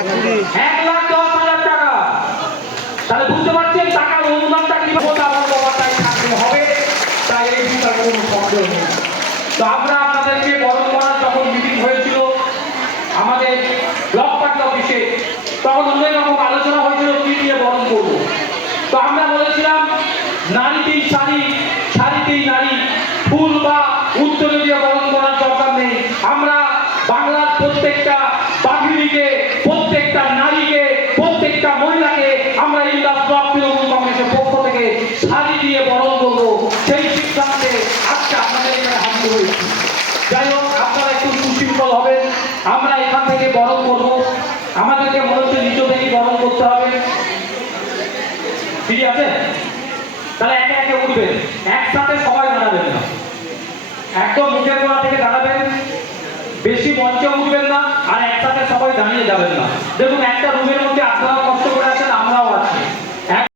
1,10,000 টাকা। তাহলে বুঝতে পারছেন টাকার অনুদানটা কিভাবে থাকতে হবে, তাই এই বিষয়ে কোনো সন্দেহ নেই। তো আমরা আপনাদেরকে বরণ করার যখন মিটিং হয়েছিল আমাদের ব্লক পার্টি অফিসে, তখন অনেক রকম আলোচনা হয়েছিল কি নিয়ে বরণ করবো। তো আমরা বলেছিলাম নারীতেই শাড়ি, শাড়িতেই নারী, ফুল বা উত্তরে দিয়ে বরণ করার দরকার নেই। আমরা বাংলার প্রত্যেকটা বাঘিনীকে, প্রত্যেকটা নারীকে, প্রত্যেকটা মহিলাকে আমরা ইন্দাস ব্লক তৃণমূল কংগ্রেসের পক্ষ থেকে শাড়ি দিয়ে বরণ করবো, সেই সিদ্ধান্তে আজকে আপনাদের এখানে হাজির হয়েছি। যাই হোক, আপনারা একটু সুশৃঙ্খল হবেন। আমরা এখান থেকে বরণ করবো, আমাদেরকে মনে হচ্ছে নিজ থেকেই বরণ করতে হবে। ঠিক আছে, তাহলে একে একে উঠবেন, একসাথে সবাই দাঁড়াবেন না, একদম মুখের গোড়া থেকে দাঁড়াবেন, বেশি মঞ্চে উঠবেন না, আর একসাথে সবাই দাঁড়িয়ে যাবেন না। দেখুন